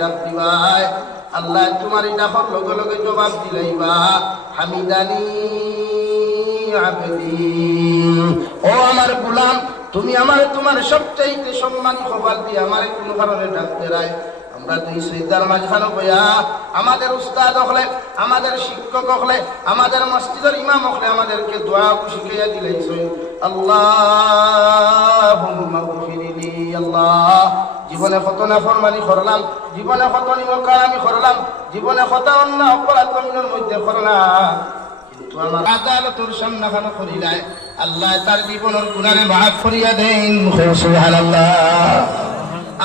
ডাক দিবাই আল্লাহ তোমার ডাকর লগে লগে জবাব দিলাইবা হামিদানি আবদি ও আমার গোলাম তুমি আমার তোমার সবচাইতে সম্মানী খবর দিয়ে আমার কোনো কারণে ডাকতে রায় আমরা দুই সৈদার মাঝখানে বইয়া আমাদের উস্তাদ হলে আমাদের শিক্ষক হলে আমাদের মসজিদের ইমাম হলে আমাদেরকে দোয়া শিখাইয়া দিলাইছেন আল্লাহুম্মা গফিরলি আল্লাহ জীবনে কত নাফরমানি করলাম জীবনে কত নিমকামি করলাম জীবনে কত অন্য অপরাধ কমিনের মধ্যে করলাম কিন্তু আমার আদালতের সামনে খানো করিলাই আল্লাহ তার জীবনের গুনাহে মাফ করিয়া দেন সুবহানাল্লাহ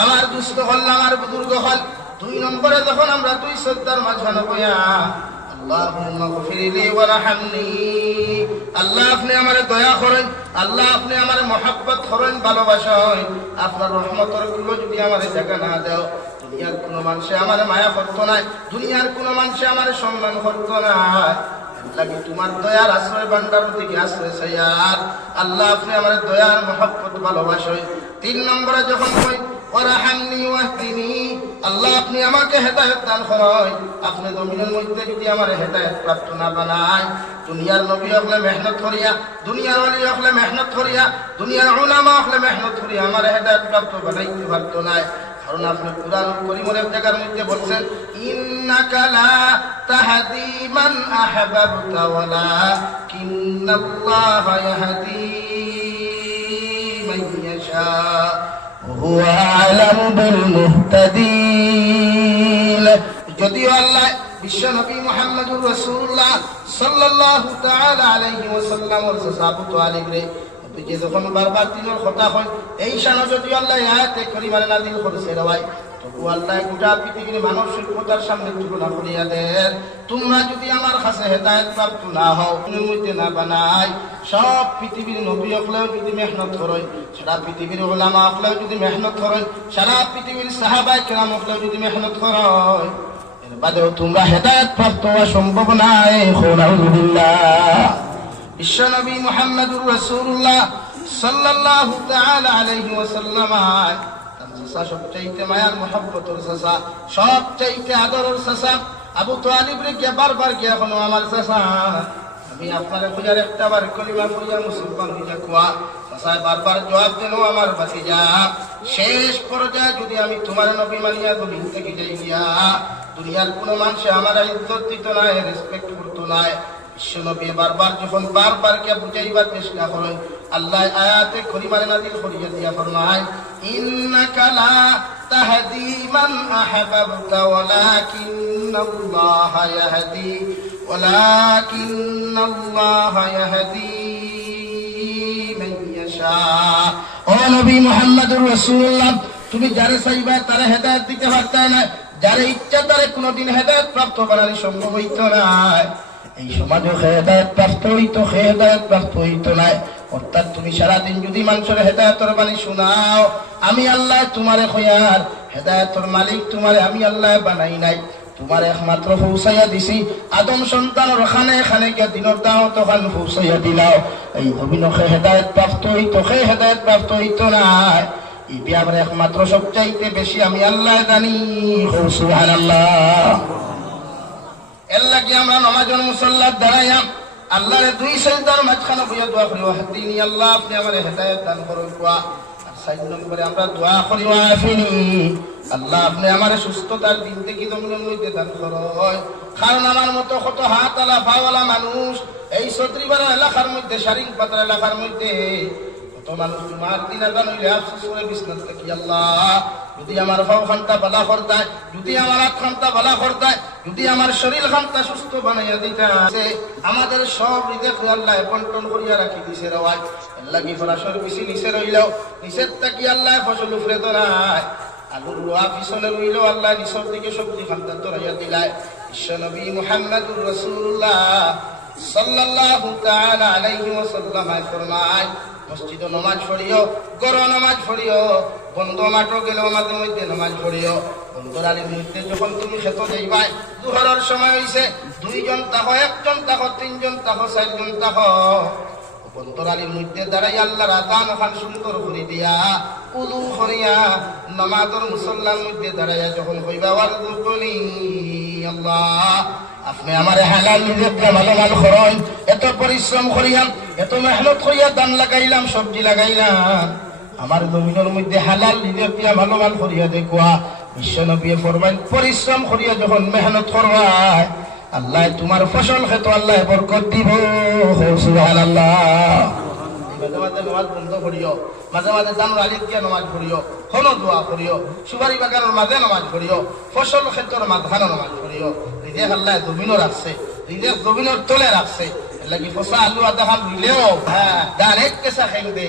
আমার দুস্থ হল আমার বুজুর্গ হল 2 নম্বরে যখন আমরা দুই শ্রদ্ধার মাঝখানে বইয়া আল্লাহুম্মা গফিরলি ওয়ারহামনি আল্লাহ আপনি আমারে দয়া করেন আল্লাহ আপনি আমারে মহব্বত করেন ভালোবাসেন আপনার রহমতের গুলো যদি আমারে জায়গা না দাও দুনিয়ার কোনো মানুষে আমারে মায়া করতো না দুনিয়ার কোনো মানুষে আমারে সম্মান করতো না লাগি তোমার দয়ার আশ্রয় ভান্ডার থেকে আশ্রয় চাইয়ার আল্লাহ আপনি আমারে দয়ার মহব্বত ভালোবাসেন 3 নম্বরে যখন কই ওয়ারহামনি ওয়াহদিনি আল্লাহ আপনি আমাকে হেদায়েত দান করেন আপনি জমিনের মধ্যে যদি আমার হেদায়েত প্রাপ্ত না বানায় দুনিয়ার নবী হলে মেহনত করিয়া দুনিয়ার ওলি হলে মেহনত করিয়া দুনিয়ার উলামা হলে মেহনত করিয়া আমার হেদায়েত প্রাপ্ত বানাইতে পারতো না কারণ আপনি কুরআন কারীমের এক জায়গার মধ্যে বলছেন ইন্নাকা লা তাহদি মান আহবাবতা ওয়ালাকিন্নাল্লাহা ইয়াহদি মান ইয়াশা হুয়া আ'লামু বিল মুহতাদিন যদিও আল্লাহ বিশ্বনবী মুহাম্মদুর রাসূলুল্লাহ সাল্লাল্লাহু তাআলা আলাইহি ওয়াসাল্লামের সাহাবত আলিমরে যে যখন বারবার তিনের কথা হয় এই শান যদি আল্লাহ আয়াতে কারিমারে নাযিল করেছে রে ভাই তবু আল্লাহ গোটা পৃথিবীর মানব সভ্যতার সামনে তুলনা করিয়া দেন তোমরা যদি আমার কাছে হেদায়েত প্রাপ্ত না হও তুমি মধ্যে না বানাই সব পৃথিবীর নবী হলেও যদি মেহনত করেন সারা পৃথিবীর উলামা হলেও যদি মেহনত করেন সারা পৃথিবীর সাহাবায়ে কেরাম হলেও যদি মেহনত করেন এর বাদেও তোমরা হেদায়েত প্রাপ্ত হওয়া সম্ভব নয় আলহামদুলিল্লাহ বিশ্বনবী মুহাম্মদুর রাসূলুল্লাহ সাল্লাল্লাহু তাআলা আলাইহি ওয়াসাল্লাম সবচাইতে মায়ার মহব্বতের চাচা সবচাইতে আদরের চাচা আবু তালিব রে কে বারবার কে এখনো আমার চাচা আমি আপনারে খুঁজার একটা বার কলিমা পড়িয়া মুসলমান হইয়া কোয়া চাচা বারবার জবাব দেন আমার ভাতিজা শেষ পর্যায়ে যদি আমি তোমার নবী মানিয়া দুনিয়া থেকে যাই গিয়া দুনিয়ার কোনো মানুষে আমার ইজ্জত দিত না রেসপেক্ট করতো না বিশ্বনবী বারবার যখন বারবার কে বুঝাইবার চেষ্টা করেন আল্লাহ আয়াতে কারিমারে নাযিল করিয়া দিয়া ফরমায় ইন্নাকা লা তাহদি মান আহবাবতা ওয়ালাকিন্নাল্লাহা ইয়াহদি মান ইয়াশা ও নবী মুহাম্মদুর রাসূলুল্লাহ তুমি যারে চাইবা তারে হেদায়েত দিতে পারতা না যারে ইচ্ছা তারে কোনোদিন হেদায়েত প্রাপ্ত করার সম্ভব হইতো না এই সমাজে হেদায়েত প্রাপ্ত হইতো না অর্থাৎ তুমি সারাদিন যদি মানুষের হেদায়েতের বাণী শোনাও আমি আল্লাহ তোমারে খয়ার হেদায়েতের মালিক তোমারে আমি আল্লাহ বানাই নাই তোমার একমাত্র পৌঁছাইয়া দিছি আদম সন্তানের খানে খানে গিয়া দিনের দাওয়াত খান পৌঁছাইয়া দিলাও এই অভিনখে হেদায়েত প্রাপ্ত হইতো না এই ব্যাপারে একমাত্র সবচাইতে বেশি আমি আল্লাহ জানি সুবহানাল্লাহ এর লাগি আমরা নামাজের মুসল্লাত দাঁড়াইয়া আল্লাহর দুই সিজদার মাঝখানে বইয়া দোয়া করি ওয়াহদিনি আল্লাহ আপনি আমারে হেদায়েত দান করুন কোয়া আর 4 নম্বরে আমরা দোয়া করি ওয়াফিনি আল্লাহ আপনি আমারে সুস্থতার দিন থেকে জমিনের মধ্যে দান করুন কারণ আমার মতো কত হাত আলা পাওয়ালা মানুষ এই ছত্রিবাড়া এলাকার মধ্যে শারিং পাতার এলাকার মধ্যে কত মানুষ জুমার দিন আজান হইলে আফসোস করে বিছনাত থাকি আল্লাহ যদি আমার পাও খানটা বালা করতায় যদি আমার হাত খানটা বালা করতায় যদি আমার শরীর খানটা সুস্থ বানাইয়া দিতা আমাদের সব রিজিক আল্লাহ বন্টন করিয়া রাখি দিছে রে ভাই আল্লাহ কি ফরাসর বেশি নিচে রইলেও নিচের থাকি আল্লাহ ফসল উফরে ধরায় আলুর রোয়া পিছনে রইলেও আল্লাহ নিচের দিকে সবজি খানটা ধরাইয়া দিলায় বিশ্বনবী মুহাম্মদুর রাসূলুল্লাহ সাল্লাল্লাহু তাআলা আলাইহি ওয়াসাল্লাম ফরমায় মসজিদ নামাজ পড়িও গর নামাজ পড়িও বন্ধ মাঠও গেলেও মাঝে মধ্যে নামাজ পড়িও বন্ধুর আলীর মধ্যে যখন তুমি খেত যাইবাই দুহরের সময় হইছে 2 জন তাকো 1 জন তাকো 3 জন তাকো 4 জন তাকো অন্তরালীর মধ্যে দাঁড়াই আল্লাহর আযান খান সুন্দর করে দিয়া উযু করিয়া নামাজের মুসল্লার মধ্যে দাঁড়াইয়া যখন হইবা ওয়ারযুকনি আল্লাহ, আপনি আমার হালাল রিজিককে মালামাল খরচ, এত পরিশ্রম করিয়াম, এত মেহনত করিয়া দান লাগাইলাম, সবজি লাগাইলাম, আমার জমিনের মধ্যে হালাল রিজিক দিয়া মালামাল করিয়া দেখুয়া। বিশ্বনবী ফরমান পরিশ্রম করিয়া যখন মেহনত করবাই আল্লাহ তোমার ফসল খেতো আল্লাহ বরকত দিব। সুবহানাল্লাহ। মাঝে মাঝে নামাজ বন্ধ করিও, মাঝে মাঝে জানুর আলিক দিয়া নামাজ পড়িও, হন দোয়া করিও, সুপারি বাগানের মাঝে নামাজ পড়িও, ফসল ক্ষেত্রের মাঝখানে নামাজ পড়িও। রিজিক আল্লাহ জমিনও রাখছে, রিজিক জমিনের তলে রাখছে। লাগি ফসা আলু আদা খান রইলেও হ্যাঁ দান এক কেসা খেং দে,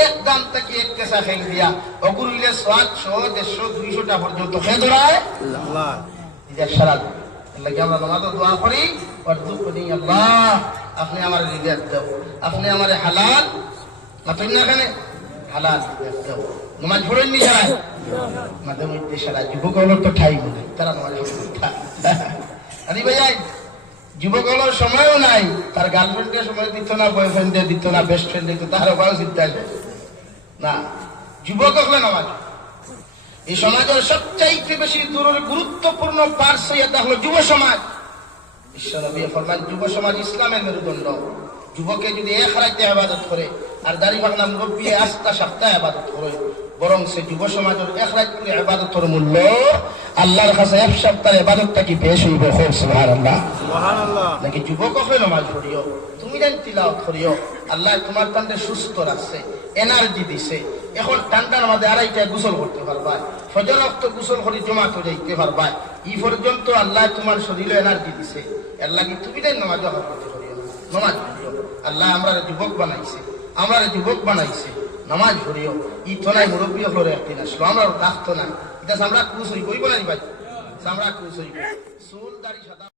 এক দান থেকে এক কেসা খেং দিয়া অগুর হইলে 100, 150, 200টা পর্যন্ত খেয়ে ধরায় রিজিক সারা। লাগে আমরা নামাজে দোয়া করি, ওয়ারযুকনি আল্লাহ, আপনি আমার রিজিক দাও, আপনি আমার হালাল মাতই না এখানে হালাল রিজিক দাও। নামাজ পড়েন নি সারা মাঝে মধ্যে সারা যুবক হলো তো ঠাই বলে তারা নামাজ পড়ে। আরে ভাই যুবকগুলোর সময়ও নাই, তার গার্লফ্রেন্ডকে সময় দিত না, বয়ফ্রেন্ডে দিত না, বেস্ট ফ্রেন্ড দিত, তার উপায় চিন্তা না। যুবক হলে নামাজ এই সমাজের সবচাইতে বেশি গুরুত্বপূর্ণ পার্শ্ব এটা হলো যুব সমাজ। বিশ্বনবী ফরমান যুব সমাজ ইসলামের মেরুদণ্ড। যুবকে যদি এক রাতে ইবাদত করে আর দাড়ি পাকনা মুরব্বী আস্তা সপ্তাহে ইবাদত করে, বরং সে যুব সমাজের এক রাত করে ইবাদতের মূল্য আল্লাহর কাছে এক সপ্তাহের ইবাদতটা কি বেশ হইব। সুবহানাল্লাহ। সুবহানাল্লাহ। নাকি যুবক হয়ে নামাজ পড়িও, তুমি যেন তিলাওয়াত করিও, আল্লাহ তোমার তান্ডে সুস্থ রাখছে, এনার্জি দিছে। এখন টানটা নামাজে 2:30টায় গোসল করতে পারবা, ফজর ওয়াক্ত গোসল করে জমাত হয়ে যাইতে পারবা। এই পর্যন্ত আল্লাহ তোমার শরীরে এনার্জি দিছে, এর লাগি তুমি যেন নামাজ করতে করিও, নামাজ পড়িও। আল্লাহ আমরা যুবক বানাইছে, আমরা যুবক বানাইছে, নামাজ পড়িও। ই তো নাই মুরব্বী হলো একদিন আসলো, আমরা থাকতো না, এটা আমরা ক্রুশ হইব না ভাই, আমরা ক্রুশ হইব। চুল দাড়ি সাদা